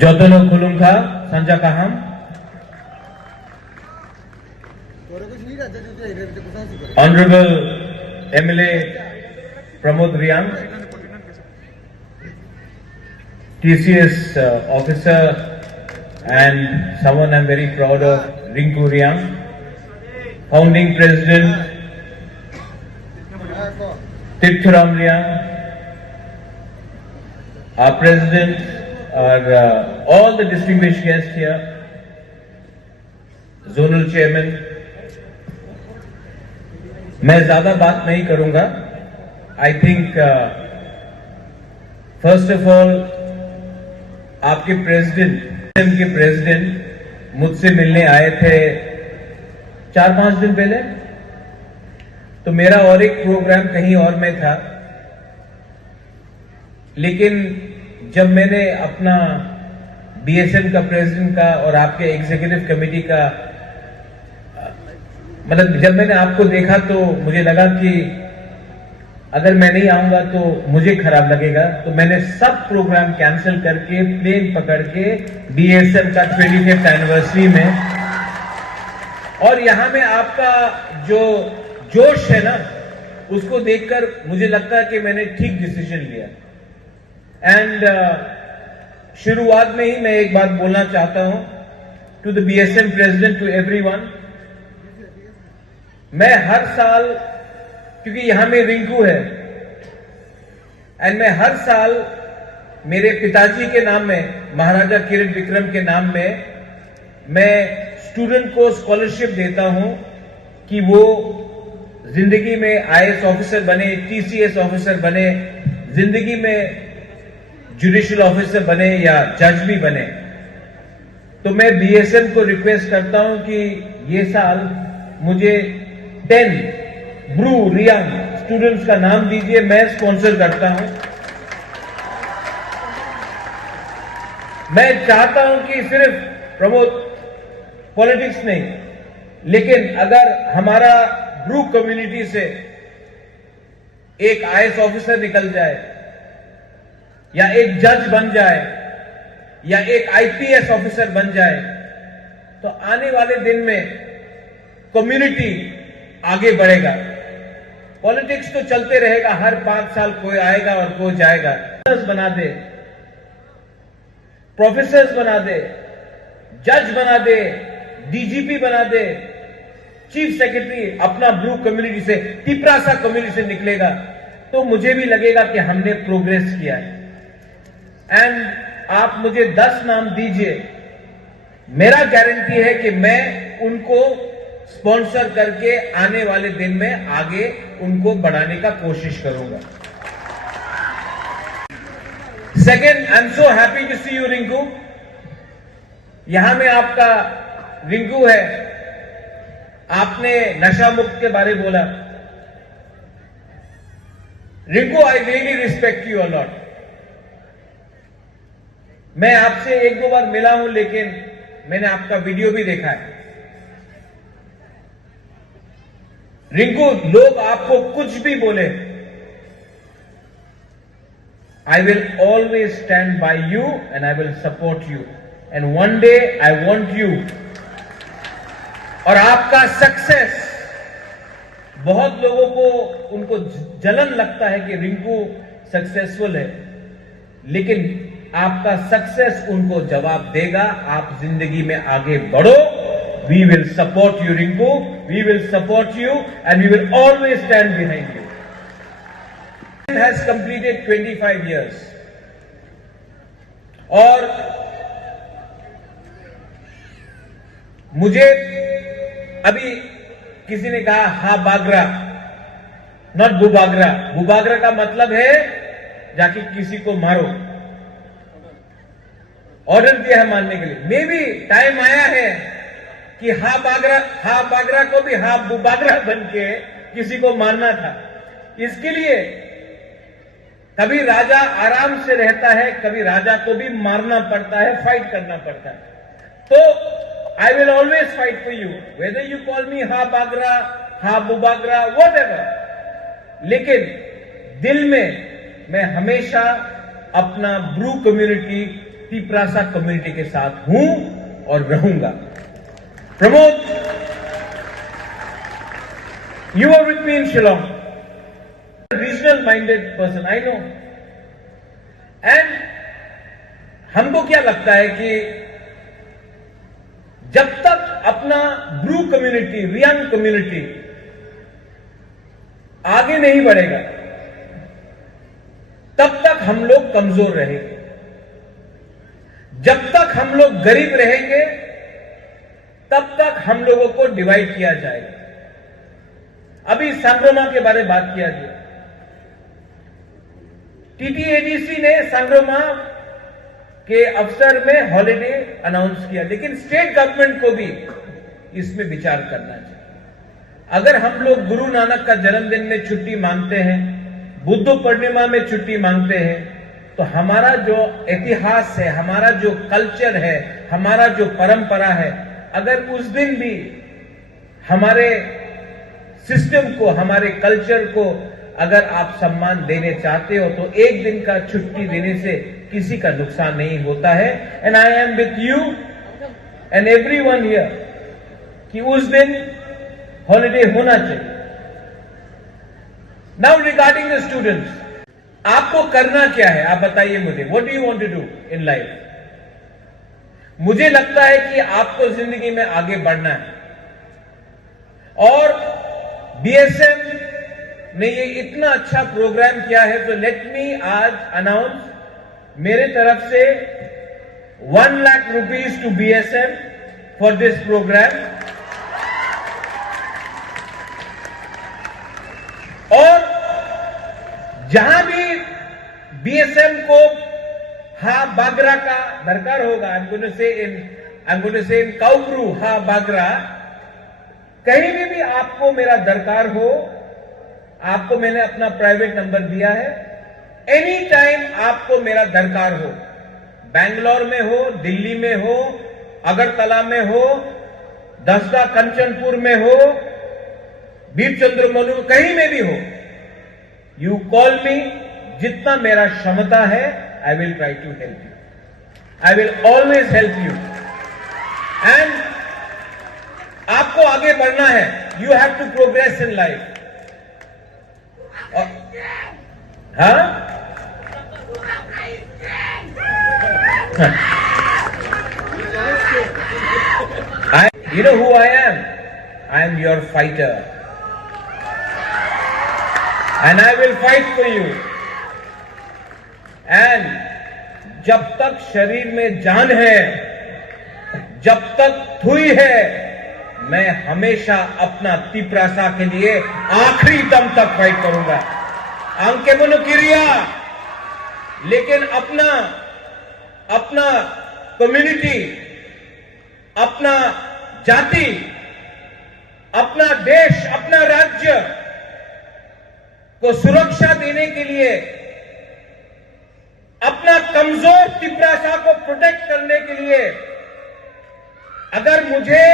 Jotono Kulungka, Sanja Kaham. Honorable MLA Pramod Riyang, TCS officer and someone I'm very proud of, Rinku Riyang, founding president Tirthuram Riyang, our president, all the distinguished guests here, zonal chairman. मैं ज्यादा बात नहीं करूंगा. I think first of all आपके president मुझसे मिलने आए थे 4-5 दिन पहले. तो मेरा और एक प्रोग्राम कहीं और में था, लेकिन जब मैंने अपना बीएसएम का प्रेसिडेंट का और आपके एग्जीक्यूटिव कमेटी का जब मैंने आपको देखा तो मुझे लगा कि अगर मैं नहीं आऊंगा तो मुझे खराब लगेगा. तो मैंने सब प्रोग्राम कैंसिल करके प्लेन पकड़ के बीएसएम का 25th एनिवर्सरी में, और यहां में आपका जो जोश है ना, उसको देखकर मुझे लगता है कि मैंने ठीक डिसीजन लिया. एंड शुरुआत में ही मैं एक बात बोलना चाहता हूं to the BSM president, to everyone. मैं हर साल, क्योंकि यहां में रिंकू है, एंड मैं हर साल मेरे पिताजी के नाम में, महाराजा किरीट विक्रम के नाम में, मैं स्टूडेंट को स्कॉलरशिप देता हूं कि वो जिंदगी में आईएएस ऑफिसर बने, टीसीएस ऑफिसर बने, जिंदगी में जुडिशियल ऑफिसर बने या जज भी बने. तो मैं बीएसएम को रिक्वेस्ट करता हूं कि ये साल मुझे 10 ब्रू रियांग स्टूडेंट्स का नाम दीजिए, मैं स्पॉन्सर करता हूं. मैं चाहता हूं कि सिर्फ प्रमोद पॉलिटिक्स नहीं, लेकिन अगर हमारा ब्रू कम्युनिटी से एक आईएएस ऑफिसर निकल जाए, या एक जज बन जाए, या एक आईपीएस ऑफिसर बन जाए, तो आने वाले दिन में कम्युनिटी आगे बढ़ेगा. पॉलिटिक्स तो चलते रहेगा, हर 5 साल कोई आएगा और कोई जाएगा. बना दे, प्रोफेसर्स बना दे, जज बना दे, डीजीपी बना दे, चीफ सेक्रेटरी अपना ब्रू कम्युनिटी से, तिपरासा कम्युनिटी से निकलेगा, तो मुझे भी लगेगा कि हमने प्रोग्रेस किया है. एंड आप मुझे 10 नाम दीजिए, मेरा गारंटी है कि मैं उनको स्पॉन्सर करके आने वाले दिन में आगे उनको बढ़ाने का कोशिश करूंगा. Second, I am so happy to see you Rinku. यहां में आपका रिंकू है. आपने नशा मुक्त के बारे में बोला. Rinku, I really respect you a lot. मैं आपसे 1-2 बार मिला हूं, लेकिन मैंने आपका वीडियो भी देखा है. रिंकू, लोग आपको कुछ भी बोले, आई will always stand by you and I will support you. And one day I want you. और आपका सक्सेस, बहुत लोगों को उनको जलन लगता है कि रिंकू सक्सेसफुल है, लेकिन आपका सक्सेस उनको जवाब देगा. आप जिंदगी में आगे बढ़ो. We will support you, Rinku. We will support you, and we will always stand behind you. It has completed 25 years. और मुझे अभी किसी ने कहा हा बागरा, नॉट बुबागरा. बुबागरा का मतलब है जाके किसी को मारो. ऑर्डर दिया है मारने के लिए. मे भी टाइम आया है कि हा बागरा को भी हा बुबागरा बन के किसी को मारना था. इसके लिए कभी राजा आराम से रहता है, कभी राजा को भी मारना पड़ता है, फाइट करना पड़ता है. तो आई will always fight for you, whether you call मी हा बागरा, हा बुबागरा, व्हाटएवर. लेकिन दिल में मैं हमेशा अपना ब्रू कम्युनिटी तिपरासा कम्युनिटी के साथ हूं और रहूंगा। Pramod, you were with me in Shillong, regional minded person, I know, and हमको क्या लगता है कि जब तक अपना ब्रू कम्युनिटी, रियांग कम्युनिटी आगे नहीं बढ़ेगा तब तक हम लोग कमजोर रहेंगे। जब तक हम लोग गरीब रहेंगे तब तक हम लोगों को डिवाइड किया जाएगा। अभी सांग्रोमा के बारे में बात किया गया। टीटीएडीसी ने सांग्रोमा के अवसर में हॉलिडे अनाउंस किया, लेकिन स्टेट गवर्नमेंट को भी इसमें विचार करना चाहिए। अगर हम लोग गुरु नानक का जन्मदिन में छुट्टी मांगते हैं, बुद्ध पूर्णिमा में छुट्टी मांगते हैं, तो हमारा जो इतिहास है, हमारा जो कल्चर है, हमारा जो परंपरा है, अगर उस दिन भी हमारे सिस्टम को, हमारे कल्चर को अगर आप सम्मान देने चाहते हो तो एक दिन का छुट्टी देने से किसी का नुकसान नहीं होता है। And I am with you and everyone here कि उस दिन हॉलिडे होना चाहिए। नाउ रिगार्डिंग द स्टूडेंट्स, आपको करना क्या है आप बताइए मुझे। What do you want to do in life? मुझे लगता है कि आपको जिंदगी में आगे बढ़ना है और बीएसएम ने ये इतना अच्छा प्रोग्राम किया है, तो लेट मी आज अनाउंस मेरे तरफ से 1 lakh rupees to BSM for this programme. और जहां भी बीएसएम को हा बागरा का दरकार होगा, I'm going to say in काउब्रू हा बागरा, कहीं भी आपको मेरा दरकार हो, आपको मैंने अपना प्राइवेट नंबर दिया है। एनी टाइम आपको मेरा दरकार हो, बैंगलोर में हो, दिल्ली में हो, अगरतला में हो, दसदा कंचनपुर में हो, बीरचंद्र मनु, कहीं में भी हो, यू कॉल मी। जितना मेरा क्षमता है, I will try to help you, I will always help you. And आपको आगे बढ़ना है, you have to progress in life. हाँ, you know who I am? I am your fighter. And I will fight for you. And जब तक शरीर में जान है, जब तक थुई है, मैं हमेशा अपना तिपरासा के लिए आखिरी दम तक फाइट करूंगा। अंके मनु किरिया, लेकिन अपना कम्युनिटी, अपना जाति, अपना देश, अपना राज्य को सुरक्षा देने के लिए, अपना कमजोर तिपरासा को प्रोटेक्ट करने के लिए, अगर मुझे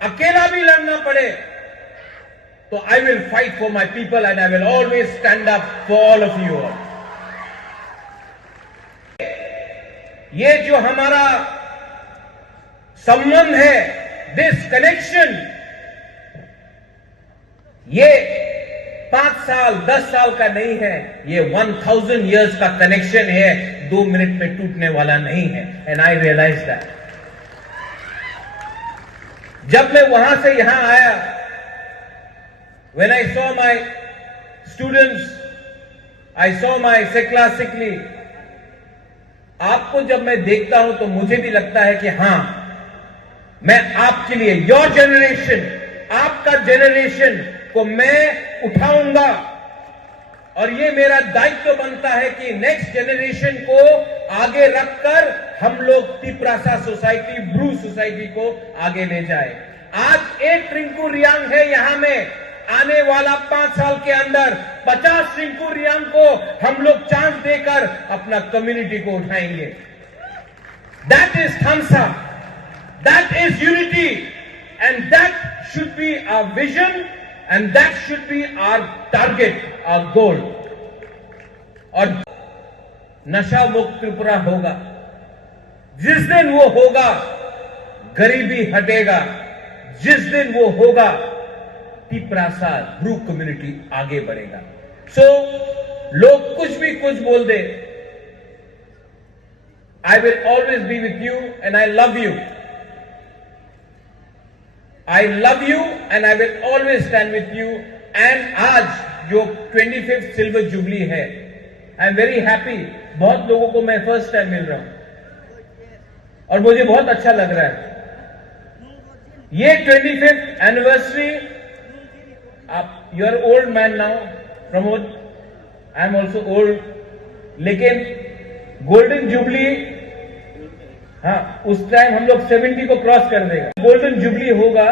अकेला भी लड़ना पड़े तो I will fight for my people and I will always stand up for all of you all. ये जो हमारा संबंध है, दिस कनेक्शन, ये 5 साल 10 साल का नहीं है, ये 1000 years का कनेक्शन है, 2 मिनट में टूटने वाला नहीं है। And I realise that. जब मैं वहां से यहां आया, when I saw my students, I saw my Sekla Sikli, आपको जब मैं देखता हूं तो मुझे भी लगता है कि हां, मैं आपके लिए, योर जनरेशन, आपका जनरेशन को मैं उठाऊंगा और ये मेरा दायित्व बनता है कि नेक्स्ट जनरेशन को आगे रखकर हम लोग तिपरासा सोसाइटी, ब्रू सोसाइटी को आगे ले जाए। आज एक रिंकू रियांग है यहां में, आने वाला 5 साल के अंदर 50 रिंकू रियांग को हम लोग चांस देकर अपना कम्युनिटी को उठाएंगे। दैट इज थामसा, that is unity and that should be our vision and that should be our target, our goal. और नशा मुक्त त्रिपुरा होगा। जिस दिन वो होगा, गरीबी हटेगा। जिस दिन वो होगा, तिपरासा ब्रू कम्युनिटी आगे बढ़ेगा। सो लोग कुछ बोल दे, I will always be with you and I love you. I love you and I will always stand with you. And आज जो 25th सिल्वर जुबली है, आई एम वेरी हैप्पी। बहुत लोगों को मैं फर्स्ट टाइम मिल रहा हूं और मुझे बहुत अच्छा लग रहा है। ये 25th एनिवर्सरी, आप you are old man now Pramod, I am also old, लेकिन गोल्डन जुबली, हाँ उस टाइम हम लोग 70 को क्रॉस कर देगा। गोल्डन जुबली होगा,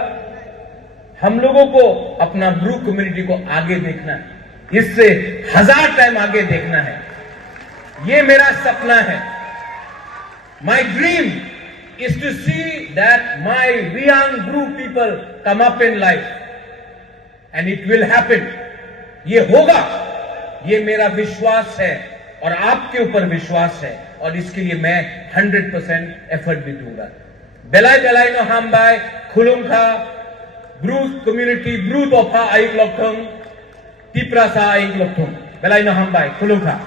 हम लोगों को अपना ब्रू कम्युनिटी को आगे देखना है, इससे 1000 टाइम आगे देखना है। ये मेरा सपना है। My dream is to see that my young Bru people come up in life, and it will happen. ये होगा, ये मेरा विश्वास है और आपके ऊपर विश्वास है, और इसके लिए मैं 100% एफर्ट भी दूंगा। बेलाई नो हम बाय खुलुंखा ब्रू कम्युनिटी ब्रू तोफा आइक लोकथों तिपरासा आइक लोकथों बेलाई नो हम बाय खुलुंखा।